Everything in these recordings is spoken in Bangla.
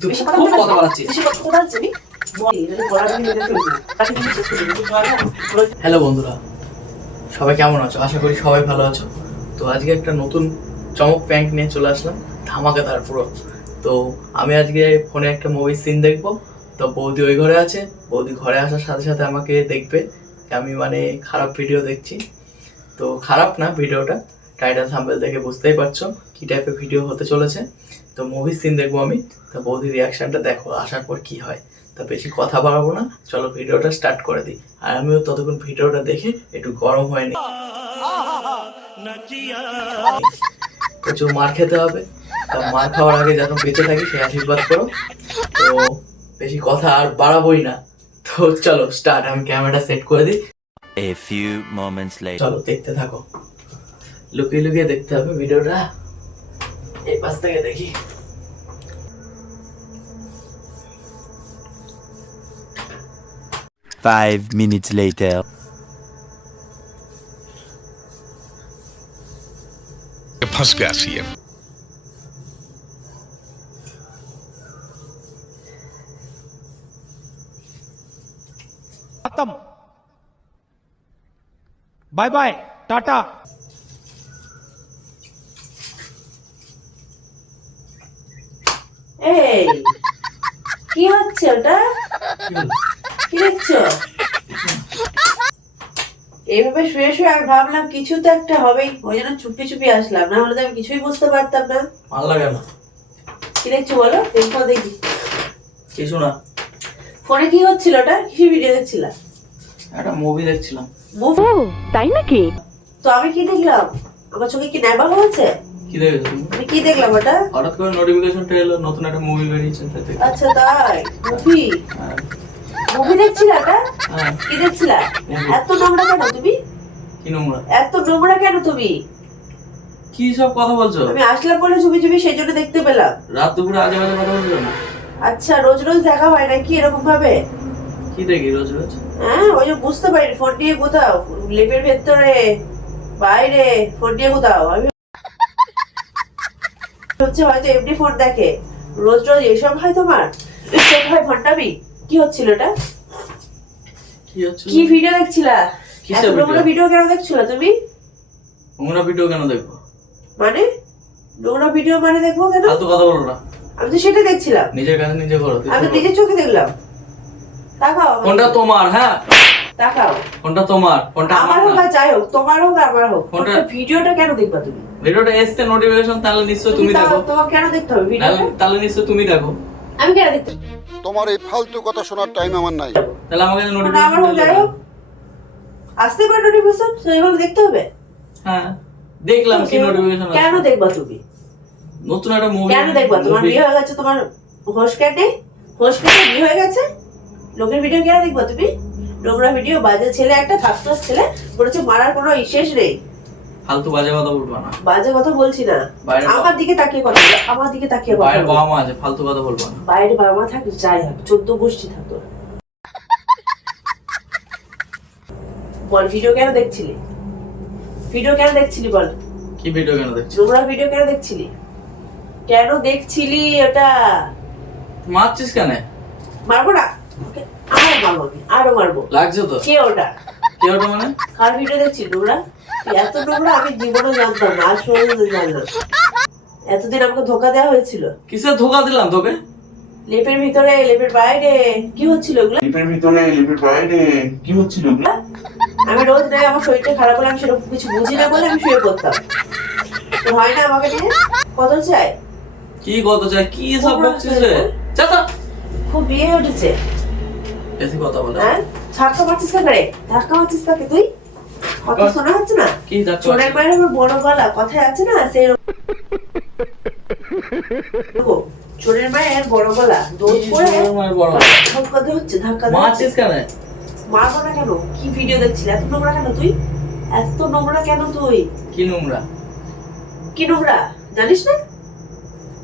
খুব কথা হ্যালো বন্ধুরা সবাই কেমন আছো? আশা করি সবাই ভালো আছো। তো আজকে একটা নতুন চমক প্যাঙ্ক নিয়ে চলে আসলাম ধামাকাদার পুরো। তো আমি আজকে ফোনে একটা মুভি সিন দেখব। তো বৌদি ওই ঘরে আছে। বৌদি ঘরে আসার সাথে সাথে আমাকে দেখবে আমি মানে খারাপ ভিডিও দেখছি। তো খারাপ না ভিডিওটা টাইটেল থাম্বেল দেখে বুঝতেই পারছ কী টাইপের ভিডিও হতে চলেছে। তো মুভি সিন দেখব আমি। তো বৌদির রিয়াকশনটা দেখো আসার পর কি হয়। তা বেশি কথা বাড়াবো না চলো ভিডিওটা স্টার্ট করে দিই। আর আমিও ততক্ষণ ভিডিওটা দেখে একটু গরম হয়নি প্রচুর মার খেতে হবে। তা মার খাওয়ার আগে যখন বেঁচে থাকি সে আশীর্বাদ করো। তো বেশি কথা আর বাড়াবোই না। তো চলো স্টার্ট আমি ক্যামেরাটা সেট করে দিই। A few moments later. চলো দেখতে থাকো। লুকিয়ে লুকিয়ে দেখতে হবে ভিডিওটা। एक बस्ते देखी Five minutes later. फंस गया सीएम खत्म। बाय बाय टाटा এই, কি হচ্ছে ওটা? কি দেখছ? এইভাবে শুয়ে শুয়ে আমি ভাবলাম কিছু তো একটা হবেই ওই জন্য চুপি চুপি আসলাম না হলে তো আমি কিছুই বুঝতে পারতাম না। ভালো লাগে না। কি দেখছ বলো? দেখো দেখি। কিছু না। ফোনে কি হচ্ছিল ওটা? কিসের ভিডিও দেখছিল? একটা মুভি দেখছিলাম। মুভি তাই নাকি? তো আমি কি দেখলাম? আমার চোখে কি নেবা হয়েছে? কি দেখেছ? তুমি কি দেখলাম ওটা? হঠাৎ করে নোটিফিকেশনটা এলো নতুন একটা মুভি বেরিয়েছে তাই আচ্ছা তাই? মুভি মুভি দেখছিলা ওটা? কি দেখছিলা? এত নোংরা কেন তুমি? কি নোংরা? এত নোংরা কেন তুমি? কি সব কথা বলছো? আমি আসলাম বলে চুপি চুপি সেই জন্য দেখতে পেলাম। রাত দুপুরে আজে বাজে কথা বলছো না আচ্ছা রোজ রোজ দেখা হয় নাকি এরকম ভাবে? কি দেখি রোজ রোজ? হ্যাঁ ওই যে বুঝতে পারি ফোন নিয়ে কোথাও? লেপের ভেতরে বাইরে ফোন নিয়ে কোথাও? আমি হচ্ছে হয়তো এমনি ফোন দেখে। রোজ রোজ এসব হয় তোমার? এসব হয় ফোনটামি কি হচ্ছিল এটা? কি ভিডিও দেখছিলা? এত নোংরা ভিডিও কেন দেখছিলা তুমি? নোংরা ভিডিও কেন দেখব? মানে? নোংরা ভিডিও মানে দেখব কেন? ফালতু কথা বলো না। আমি তো সেটা দেখছিলাম। নিজের কাছে নিজে করো আমি তো নিজের চোখে দেখলাম। তাকাও ফোনটা তোমার হ্যাঁ? তাকাও ফোনটা তোমার ফোনটা আমার হোক আর যাই হোক তোমার হোক আমার হোক ভিডিওটা কেন দেখবা তুমি? ভিডিওটা এসছে নোটিফিকেশন তাহলে নিশ্চয়ই তুমি দেখো। তোমাকে কেন দেখতে হবে তাহলে ভিডিওটা? তাহলে নিশ্চয়ই তুমি দেখো। আমি কেন দেখতে তোমার এই ফালতু কথা শোনার টাইম আমার নাই। তাহলে আমাকে নোটিফিকেশন হোক আসতে পারে নোটিফিকেশন সেইভাবে দেখতে হবে? হ্যাঁ দেখলাম কি নোটিফিকেশন কেন দেখবা তুমি? নতুন একটা মুভি কেন দেখবা? তোমার বিয়ে হয়ে গেছে তোমার হোশ কেটে হোশ কেটে বিয়ে হয়ে গেছে? লোকের ভিডিও কেন দেখবা তুমি? নোংরা ভিডিও বাজে ছেলে একটা থাকতো ছেলে বলেছে মারার কোনো শেষ নেই। ফালতু বাজে কথা বলব না। বাজে কথা বলছি না। আমার দিকে তাকিয়ে কথা বলো আমার দিকে তাকিয়ে কথা বাইরে বাবা মা আছে ফালতু কথা বলব না। বাইরে বাবা মা থাকলে যাই হোক চোদ্দ গোষ্ঠী থাকতো বল ভিডিও কেন দেখছিলি? ভিডিও কেন দেখছিলি বল? কি ভিডিও কেন দেখছ নোংরা ভিডিও কেন দেখছিলি? কেন দেখছিলি ওটা? মারছিস কেন? মারবো না। আরও মারবো আরও মারবো। লাগছে তো? কে ওটা? মানে? কার ভিডিও দেখছি নোংরা এত নোংরা আমি জীবনে জানতাম না আজ পর্যন্ত জানলাম এতদিন আমাকে ধোকা দেওয়া হয়েছিল। কিসের ধোকা দিলাম তোকে? লেপের ভিতরে লেপের বাইরে কি হচ্ছিল ওগুলো? লিপের ভিতরে লিপের বাইরে কি হচ্ছিল ওগুলো? আমি রোজ নাই আমার শরীরটা খারাপ হলে আমি সেরকম কিছু বুঝি না বলে আমি শুয়ে পড়তাম। তো হয় না আমাকে নিয়ে? কত চাই? কি কত চাই? কি সব বকছিস রে? যা খুব বিয়ে উঠেছে বেশি কথা বলে হ্যাঁ? ধাক্কা মারছিস কেন রে? ধাক্কা মারছিস কাকে তুই? কথা শোনা হচ্ছে না? চোরের মায়ের আমার বড় গলা কথায় আছে না? সেই রকম। চোরের মায়ের বড় গলা দৌড় করে ধাক্কা হচ্ছে ধাক্কা মারছিস কেন? মারবো না কেন? কি ভিডিও দেখছিস এত নোংরা কেন তুই? এত নোংরা কেন তুই? কি নোংরা? কি নোংরা? জানিস না?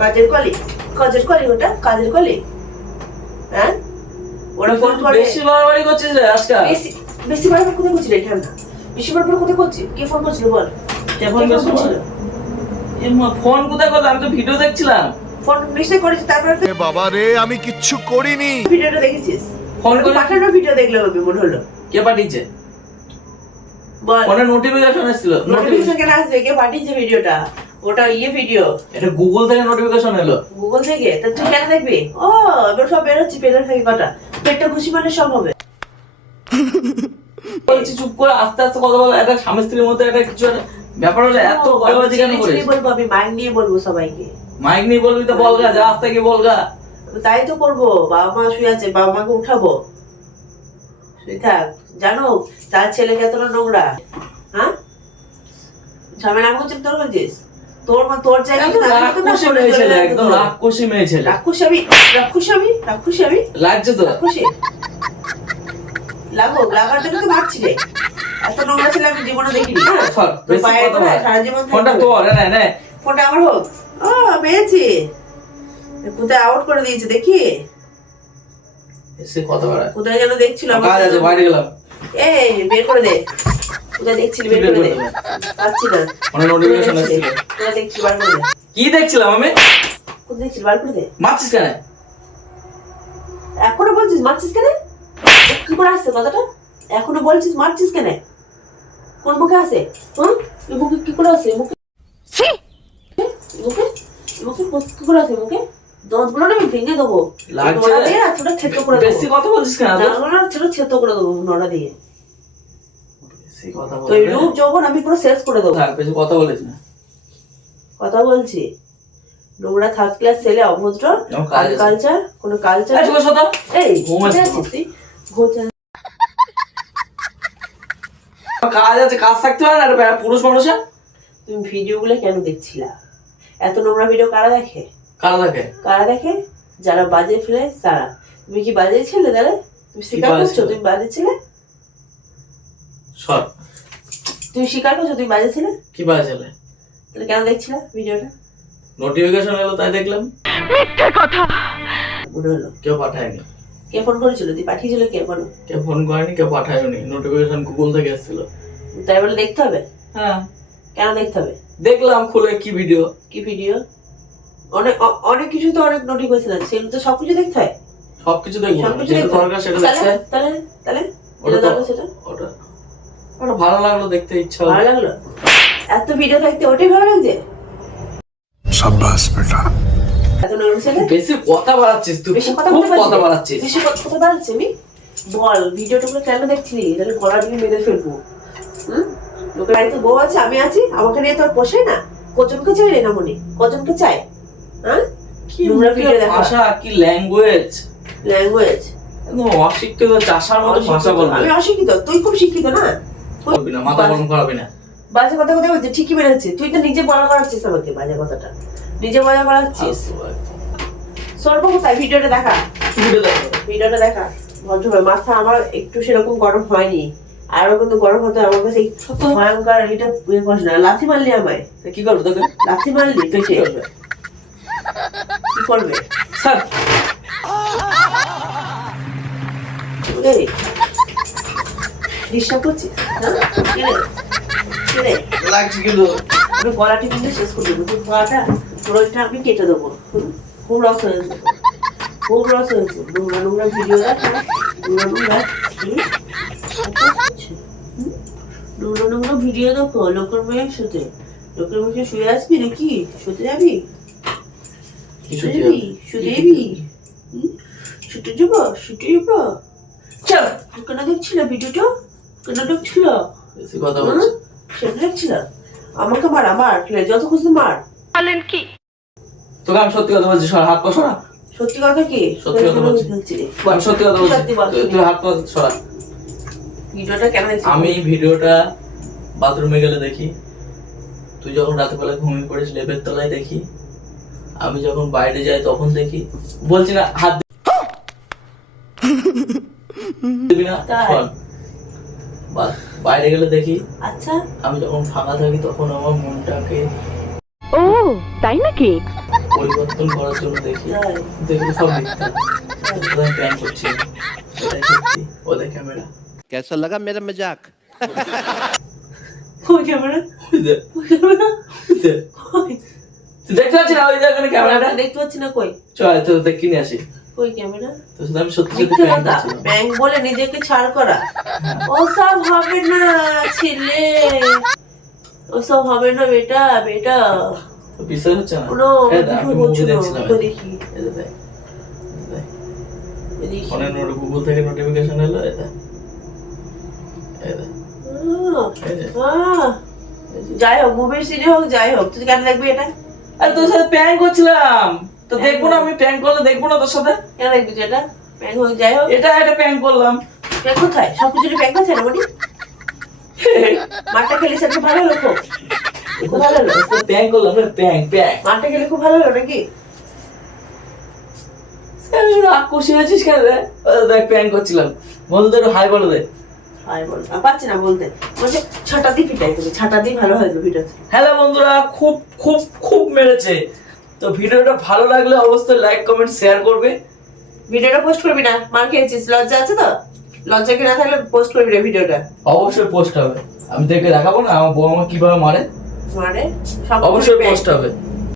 কাজের কলিগ কাজের কলিগ ওটা কাজের কলিগ হ্যাঁ? ওরা ফোন করে বেশি বাড়াবাড়ি করছিস রে আজকাল। বেশি বেশি বার কোথায় করছিল? এটা না বেশি বার কোথায় করছি কে ফোন করছিল বল। কে ফোন করছিল? ফোন কোথায় করল? আমি তো ভিডিও দেখছিলাম। ফোন নিশ্চয়ই করেছিস তারপরে তো বাবা রে আমি কিচ্ছু করিনি। ভিডিওটা দেখেছিস? ফোন করে পাঠানো ভিডিও দেখলাম আমি মনে হলো। কে পাঠিয়েছে? বল। ফোনে নোটিফিকেশন এসেছিল। নোটিফিকেশন কেন আসবে? কে পাঠিয়েছে ভিডিওটা ওটা ইয়ে ভিডিও এটা গুগল থেকে নোটিফিকেশন এলো। গুগল থেকে? তা তুই কেন দেখবি? ও এবার সব বেরোচ্ছি পেটের থেকে কটা। পেটটা খুশি মানে সব হবে। বলছি চুপ করে আস্তে আস্তে কথা বলো একটা স্বামী স্ত্রীর মধ্যে একটা কিছু ব্যাপার হলে এত বাড়াবাড়ি কেন করিস? বলব আমি মাইক নিয়ে বলব সবাইকে। মাইক নিয়ে বলবি তো বলগা যা আস্তে কি বলগা তাই তো করব বাবা মা শুয়ে আছে বাবা মাকে উঠাবো। শুয়ে থাক জানো তার ছেলে কতটা নোংরা। হ্যাঁ? ঝামেলা আমি করছি তোর করছিস তোর মা তোর জায়গায় তো আমি তো না রাক্ষসী মেয়ে ছেলে একদম রাক্ষসী মেয়ে ছেলে। রাক্ষস আমি রাক্ষস আমি রাক্ষস আমি। লাগছে তো। খুশি লাগো লাগার জন্য তো মারছি রে। এত নোংরা ছেলে আমি জীবনে দেখিনি। হ্যাঁ? সর, বল। সারা জীবন ফোনটা থাকবে। তোর নে নে ফোনটা আমার হোক। ও পেয়েছি। কোথায় আউট করে দিয়েছে দেখি। কোথায় যেন দেখছিলাম কাজ আছে বাড়ি গেলাম। এই বের করে দে। দেখছিলি বের করে দে। পাচ্ছি না। ফোনে নোটিফিকেশন এসেছিল কোথায় দেখছিলি বার করে দে। কি দেখছিলাম আমি? কোথায় দেখছিলি? বার করে দে। মারছিস কেন? এখনও বলছিস মারছিস কেন? কি করে আসছে কথাটা এখনও বলছিস মারছিস কেন? কোন মুখে আসে হ্যাঁ এই মুখে কি করে এই মুখে কোস- কি করে আসে মুখে দাঁতগুলো না আমি ভেঙে দেবো। লাগছে? দিয়ে না ছোট ছেটো করে দেবো। বেশি কথা বলছিস কেন? দাঁতগুলো না ছোট করে দেবো নড়া দিয়ে। তো এই রূপ যৌবন আমি পুরো শেষ করে দেবো। বেশি কথা বলিস না। কথা বলছি। নোংরা থার্ড ক্লাস ছেলে অভদ্র। কালচার কোনো কালচার এই, কাজ আছে কাজ থাকতে হয় না পুরুষ মানুষের? তুমি ভিডিওগুলো কেন দেখছিলা? এত নোংরা ভিডিও কারা দেখে? কারা থাকে কারা দেখে? যারা বাজে ফেলে তারা। তুমি কি বাজে ছেলে দাদা তুমি স্বীকার করছ? তুমি বাজে ছেলে সর তুমি স্বীকার করছ? তুমি বাজে ছেলে কি বাজে ছেলে তাহলে কেন দেখছিলা ভিডিওটা? নোটিফিকেশন এলো তাই দেখলাম। মনে হলো। কেউ পাঠায়নি। কে ফোন করেছিল? তুই পাঠিয়েছিল কে বলো কেউ ফোন করেনি কেউ পাঠায়নি। নোটিফিকেশন গুগল থেকে এসেছিল। তাই বলে দেখতে হবে? হ্যাঁ। কেন দেখতে হবে? দেখলাম খুলে কি ভিডিও। কি ভিডিও? অনেক অনেক কিছু তো অনেক নোটিফিকেশন আছে সেগুলো তো সবকিছু দেখতে হয়? সবকিছু দেখি সবকিছু দেখতে সেটা দেখতে তাহলে তাহলে ওটা সেটা। ওটা ওটা ভালো লাগল দেখতে ইচ্ছা ভালো লাগল? এত ভিডিও দেখতে ওটাই ভালো লাগছে? সাব্বাস বেটা। বেশি কথা বাড়াচ্ছিস তুই বেশি কথা কথা বাড়াচ্ছিস। বেশি কথা বাড়াচ্ছিস আমি? বল ভিডিওটুকু কেন দেখছিলি? তাহলে গলা দিয়ে মেরে ফেলব। হুম? লোকের বউ আছে আমি আছি আমাকে নিয়ে তোর পোষায় না? কজনকে চাই রে না মনে? কজনকে চাই হ্যাঁ? কি নোংরা ভিডিও দেখা। ভাষা কি ল্যাঙ্গুয়েজ ল্যাঙ্গুয়েজ একদম অশিক্ষিত চাষার মতো ভাষা বলবে। আমি অশিক্ষিত? তুই খুব শিক্ষিত না? বলবি না মাথা গরম করাবি না। বাজে কথা কথা বলছিস ঠিকই বেরোচ্ছে তুই তো নিজে বলা করাচ্ছিস আমাকে বাজে কথাটা। নিজে বলা করাচ্ছিস? সর্ব কোথায় ভিডিওটা দেখা। ভিডিও দেখো। ভিডিওটা দেখা। ভদ্রভাবে। মাথা আমার একটু সেরকম গরম হয়নি। আরও কিন্তু গরম হতো আমার কাছে ভয়ঙ্কর এটা ইয়ে করিস না। লাথি মারলি আমায়। তা কি করবে তোকে? লাথি মারলি? তুই করবে। স্যার। এই। ডিস্টার্ব করছিস কি রে? কি রে? লাগছে কিন্তু। আমি গলাটি কিন্তু শেষ করে দেবো। তোর গলাটা তোর ওইটা আমি কেটে দেবো। খুব রস হয়েছে। খুব রস হয়েছে। নোংরা নোংরা ভিডিও নোংরা নোংরা ভিডিও দেখো। লোকের মেয়ের সাথে লোকের মেয়েকে শুয়ে আসবি নাকি? শুতে যাবি? কিছু শুতে যাবি শুতে যাবি হুম? শুতে যাব। চল কেন দেখছিল ভিডিওটা? কেন দেখছিল বেশি কথা বলছিস সেটা দেখছিল আমাকে মার আমার যত খুশি মার। তোকে আমি সত্যি কথা বলছি সরা হাত পা সরা। সত্যি কথা কি? সত্যি কথা বলছি। বলছি। আমি সত্যি কথা বলছি। তুই- তুই হাত পা সরা। ভিডিওটা কেন আমি ভিডিওটা বাথরুমে গেলে দেখি। তুই যখন রাতের বেলা ঘুমিয়ে পড়িস লেপের তলায় দেখি। আমি যখন বাইরে যাই তখন দেখি বলছি না হাত দিবি না তাই? শোন। বা- বাইরে গেলে দেখি আচ্ছা আমি যখন ফাঁকা থাকি তখন আমার মনটাকে ও তাই নাকি পরিবর্তন করার জন্য দেখি তাই। দেখি সব মিথ্যা ওদের প্ল্যান করছি এটাই সত্যি ওদের ক্যামেরা कैसा लगा मेरा मजाक ওই ক্যামেরা ওই দেখ, ওই ক্যামেরা ওই দেখ। দেখতে পাচ্ছি না ওই যে ওখানে ক্যামেরাটা দেখতে পাচ্ছি না কই? চল তো দেখ কিনে আসি। কই ক্যামেরা আমি সত্যি সত্যি ব্যাংক বলে নিজেকে ছাড় করা। হবে না ছেলে। হবে না বেটা বেটা। হচ্ছে না। দেখ, নোট গুগল থেকে নোটিফিকেশন এলো এটা। যাই হোক মুভির সিনে হোক যাই হোক তুই কেন দেখবি এটা? আরে তোর সাথে প্র্যাঙ্ক করছিলাম। তো দেখব না আমি প্র্যাঙ্ক করলে দেখব না তোর সাথে? কেন দেখবি এটা? হোক যাই হোক। এটা এটা প্র্যাঙ্ক করলাম। কোথায়? সব কিছু ব্যাংক আছে না বলি? মাঠটা খেলে সেটা ভালো হলো খুব। ভালো হলো। প্র্যাঙ্ক করলাম প্র্যাঙ্ক প্র্যাঙ্ক মাঠটা খেলে খুব ভালো হলো নাকি? রাগ খুশি হয়েছিস কেন রে? দেখ প্র্যাঙ্ক করছিলাম। বন্ধুদের একটু হাই বলে দে। পাচ্ছি না বলতে। বলছে ছাটা দিয়ে পিটাই তুমি ছাটা দিয়ে ভালো হয়ে ভিডিও হ্যালো বন্ধুরা খুব খুব খুব মেরেছে। তো ভিডিওটা ভালো লাগলে অবশ্যই লাইক কমেন্ট শেয়ার করবে। ভিডিওটা পোস্ট করবি না? মার খেয়েছিস? লজ্জা আছে তো? লজ্জা কি না থাকলে পোস্ট করবি না ভিডিওটা? অবশ্যই পোস্ট হবে। আমি দেখে দেখাবো না আমার বউ আমার কীভাবে মারে? সব অবশ্যই পোস্ট হবে।